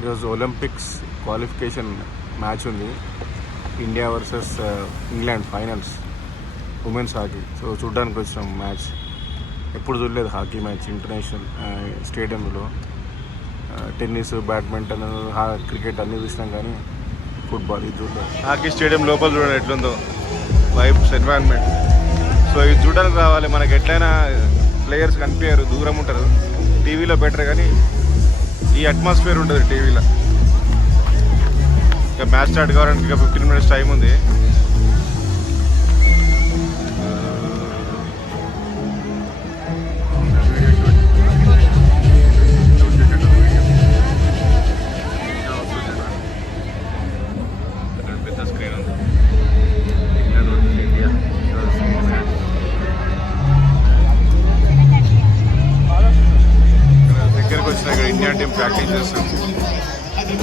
ఈరోజు Olympics qualification match ఉంది. India versus England finals women's hockey. So చూడడానికి వచ్చినాం మ్యాచ్. ఎప్పుడు చూడలేదు హాకీ మ్యాచ్ ఇంటర్నేషనల్ స్టేడియంలో. టెన్నిస్, బ్యాడ్మింటన్, క్రికెట్ అన్నీ చూసినాం కానీ ఫుట్బాల్ ఇది చూడలేదు. హాకీ స్టేడియం లోపల చూడండి ఎట్లుందో వైబ్స్, ఎన్వైరన్మెంట్. సో ఇది చూడడానికి రావాలి. మనకి ఎట్లయినా ప్లేయర్స్ కనిపించారు, దూరం ఉంటారు. టీవీలో బెటర్ కానీ ఈ అట్మాస్ఫియర్ ఉంటుంది టీవీలో. ఇంకా మ్యాచ్ స్టార్ట్ కావడానికి ఇంకా 15 minutes టైం ఉంది. పెద్ద స్క్రీన్ ఉంది. దగ్గరకు వచ్చిన ఇక్కడ ఇండియా టీం ప్రాక్టీస్ చేస్తాం.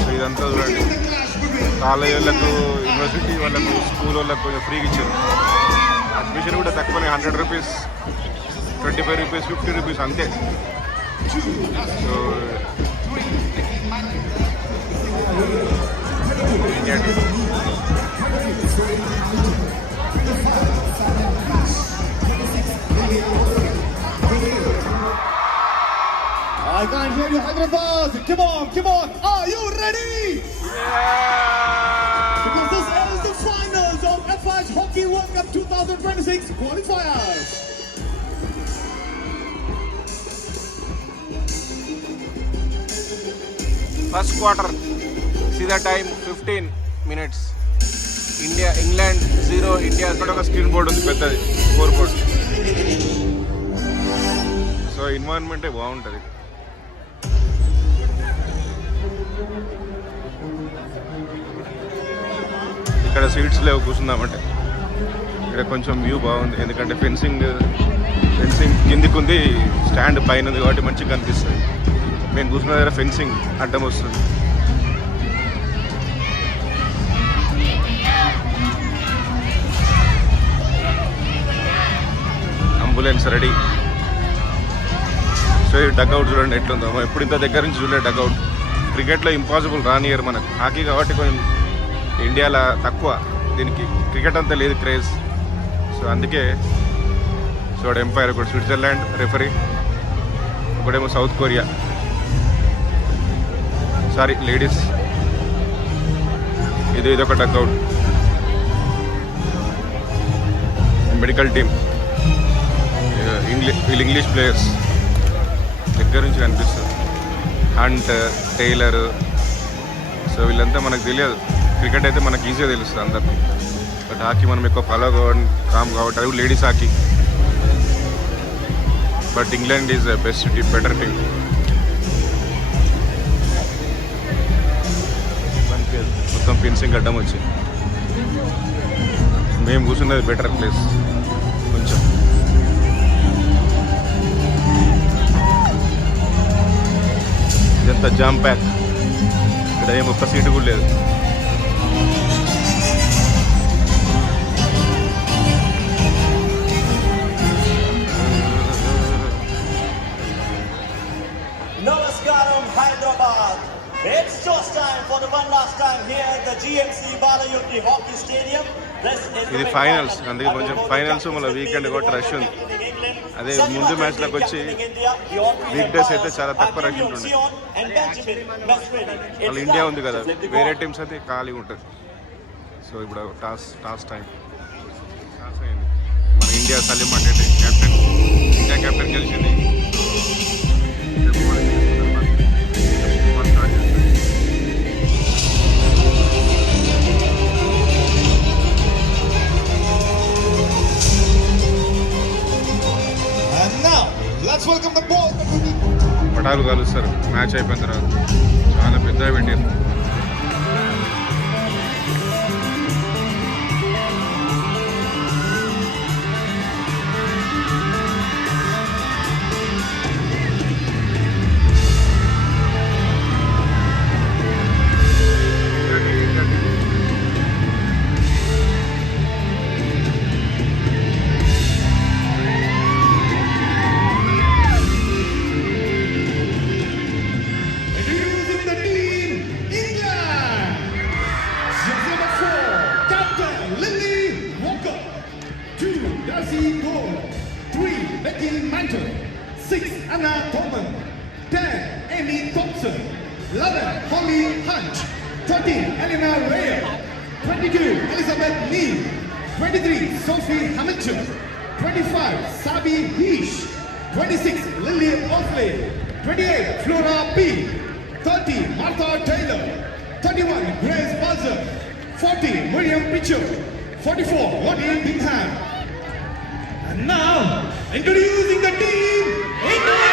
సో ఇదంతా చూడండి. కాలేజ్ వాళ్ళకు, యూనివర్సిటీ వాళ్ళకు, స్కూల్ వాళ్ళకు కొంచెం ఫ్రీగా ఇచ్చారు. అడ్మిషన్ కూడా తక్కువనే, 100 రూపీస్, 25 రూపీస్, 50 రూపీస్ అంతే. So India team I can't hear you, Hyderabad. Come on, come on. Are you ready? Because this is the finals of F1 Hockey World Cup 2026 qualifiers. First quarter, see the time 15 minutes. England 0 India. అక్కడ ఒక screen board ఉంది పెద్దది, score board. So ఎన్వైరన్మెంటే బాగుంటుంది. ఇక్కడ సీట్స్ లేవు కూర్చుందామంటే. ఇక్కడ కొంచెం వ్యూ బాగుంది ఎందుకంటే ఫెన్సింగ్ కిందికి ఉంది, స్టాండ్ పైన ఉంది కాబట్టి మంచిగా కనిపిస్తుంది. నేను కూర్చున్న దగ్గర ఫెన్సింగ్ అడ్డం వస్తుంది. Ambulance ready. సో ఈ డగ్అవుట్ చూడండి ఎట్లుందో. ఎప్పుడు ఇంత దగ్గర నుంచి చూడలేదు డగ్అవుట్. క్రికెట్లో ఇంపాసిబుల్ రానియర్ మనకు. హాకీ కాబట్టి కొంచెం ఇండియాలో తక్కువ, దీనికి క్రికెట్ అంతా లేదు క్రేజ్. సో అందుకే చూడ ఎంపైర్ ఒకటి స్విట్జర్లాండ్ రెఫరీ, ఒకటేమో సౌత్ కొరియా, సారీ లేడీస్. ఇదొక డగ్అవుట్. మెడికల్ టీమ్, వీళ్ళు ఇంగ్లీష్ ప్లేయర్స్ దగ్గర నుంచి కనిపిస్తుంది. Hunt, tailor. సో వీళ్ళంతా మనకు తెలియదు. క్రికెట్ అయితే మనకు ఈజీగా తెలుస్తుంది అందరికీ. బట్ హాకీ మనం ఎక్కువ ఫాలో కామ్ కాబట్టి అది ladies hockey. But England is best team, better team. మొత్తం ఫెన్సింగ్ అడ్డం వచ్చింది. మేము కూర్చున్నది బెటర్ ప్లేస్ కొంచెం. ఇదంతా జామ్ ప్యాక్. ఇక్కడ ఏం ఒక్క సీటు కూడా లేదు. Namaskaram, Hyderabad. It's just time for the one last time here at the GMC Balayuri Hockey Stadium. ఇది ఫైనల్స్, అందుకే కొంచెం ఫైనల్స్ మళ్ళీ వీకెండ్ కూడా రష్ ఉంది. అదే ముందు మ్యాచ్లకు వచ్చి వీక్ డేస్ అయితే చాలా తక్కువ రష్ ఉంటుంది. వాళ్ళు ఇండియా ఉంది కదా, వేరే టీమ్స్ అయితే ఖాళీగా ఉంటుంది. సో ఇప్పుడు టాస్ టైం అయింది. మన ఇండియా సలీం అంటే కెప్టెన్, ఇండియా కెప్టెన్ గెలిచింది. పటాలు కలుస్తారు మ్యాచ్ అయిపోయిన తర్వాత. చాలా పెద్దగా పెట్టారు. 11, Holly Hunt. 13, Elena Ray. 22, Elizabeth Lee. 23, Sophie Hamilton. 25, Sabi Heesh. 26, Lily Oakley. 28, Flora P. 30, Martha Taylor. 31, Grace Balzer. 40, Miriam Pitcher. 44, Lonnie Bingham. And now, introducing the team, India!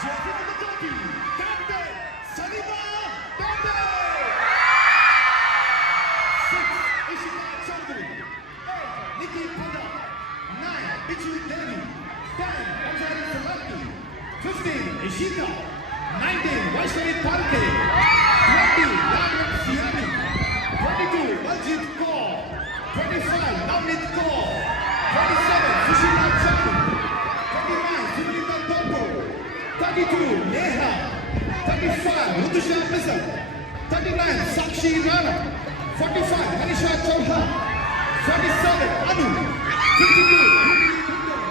Chasing on the jockey, Captain Saniba Tande. 6, Ishita Chaudhary. 8, Nikki Pada. 9, Bichu Devi. 10, Anjali Salati. 15, Ishita. 19, Vaishnavi Palke. 20, Raghav Siani. 22, Valjit Kaur. 25, Navneet Kaur. 27, Sushila Chand. 29, Subrita Topo. 32, Neha. 35, Rutusha Mizal. 39, Sakshi Rana. 45, Manisha Chauhan. 47, Anu. 52,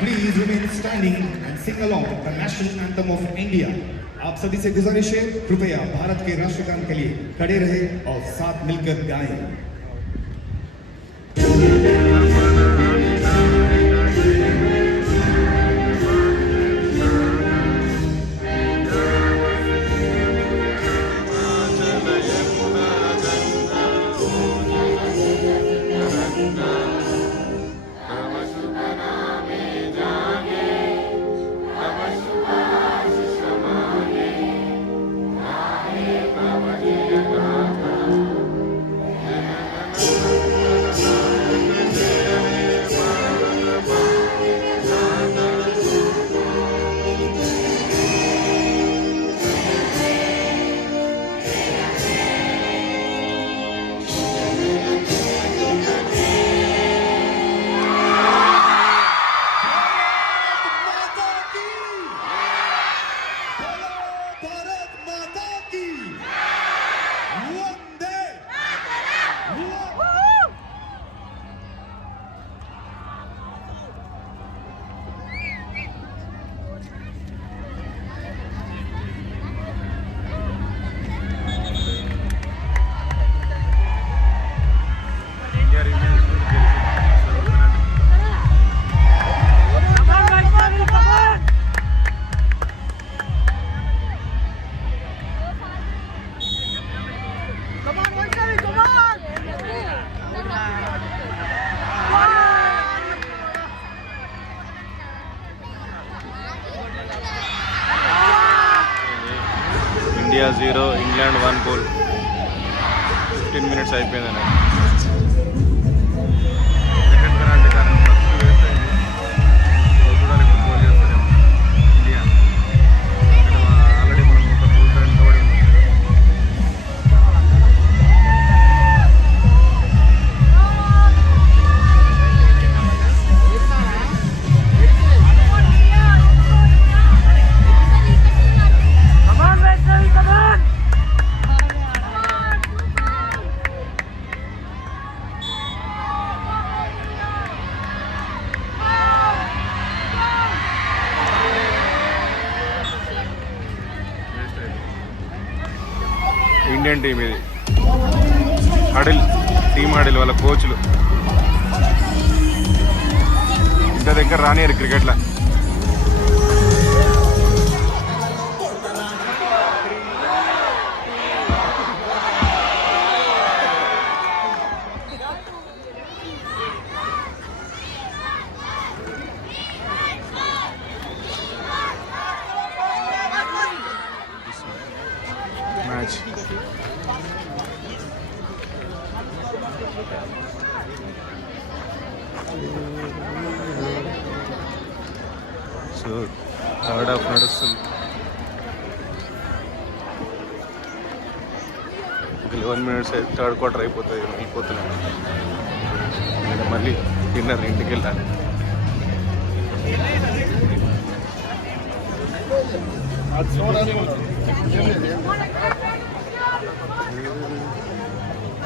please remain standing and sing along the national anthem of India. आप सभी से गुजारिश है कृपया भारत के राष्ट्रगान के लिए खड़े रहे और साथ मिलकर गाएं. ఇండియా 0 ఇంగ్లాండ్ 1 గోల్ 15 మినిట్స్ అయిపోయిందని సెకండ్ పెనాల్టీ కానీ ఫస్ట్ వేస్ట్ అయింది చూడాలి ఇప్పుడు గోల్ చేస్తారేమో ఇండియా ఆల్రెడీ మనం ఒక గోల్ టైం తోడి ఉంది ఇండియన్ టీం ఇది హడిల్ టీమ్ హడిల్ వాళ్ళ కోచ్లు ఇంత దగ్గర రానియరు క్రికెట్లో మ్యాచ్ సో థర్డ్ హాఫ్ నడుస్తుంది. ఒక 11 minutes అయితే థర్డ్ క్వార్టర్ అయిపోతుంది. వెళ్ళిపోతున్నాను ఇంకా మళ్ళీ డిన్నర్ ఇంటికి వెళ్ళాలి.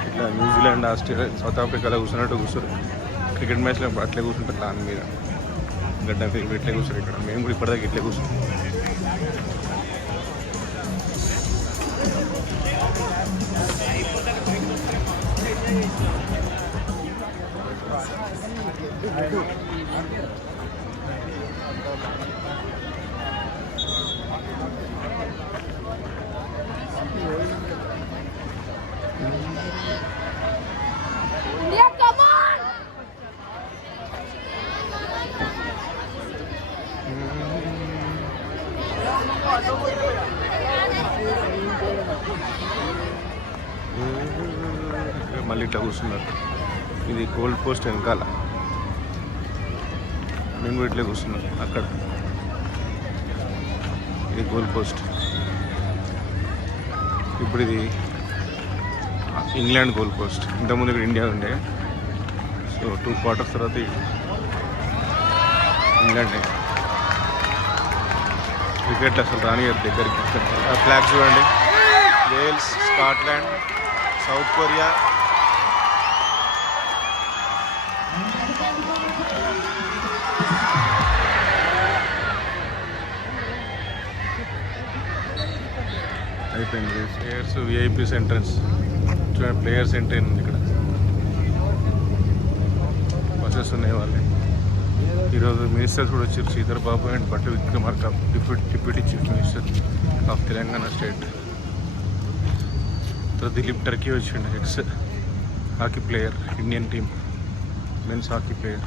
ఇట్లా న్యూజిలాండ్, ఆస్ట్రేలియా, సౌత్ ఆఫ్రికాలో కూర్చున్నట్టు కూర్చోరు. క్రికెట్ మ్యాచ్లో అట్లే కూర్చుంటారు దాని మీద గడ్డ ఇట్లే కూర్చోరు. ఇక్కడ మేము కూడా ఇప్పటిదాకా ఇట్లే కూర్చుంటాం. Yeah, come on! మళ్ళీ ఇట్లా కూర్చున్నారు. ఇది గోల్డ్ పోస్ట్ వెనకాల. మేము కూడా ఇట్లే కూర్చున్నాం అక్కడ. ఇది గోల్డ్ పోస్ట్. ఇప్పుడు ఇది ఇంగ్లాండ్ గోల్ పోస్ట్. ఇంతకుముందు ఇక్కడ ఇండియా ఉండే. సో 2 quarters తర్వాత ఇంగ్లాండ్ క్రికెట్ అసలు రానియర్ దగ్గరికి. ఆ ఫ్లాగ్ చూడండి. Wales, Scotland, South Korea. అయిపోయింది. ప్లేయర్స్ విఐపీస్ ఎంట్రన్స్ చూడండి. ప్లేయర్స్ ఎంట్రీ ఉంది ఇక్కడ. బసెస్ ఉన్నాయి వాళ్ళే. ఈరోజు మినిస్టర్స్ కూడా వచ్చారు. శ్రీధర్ Babu and Bhatti Vikramarka, deputy chief minister of Telangana state. Dilip Tirkey వచ్చిండు, ex hockey player, Indian team men's hockey player.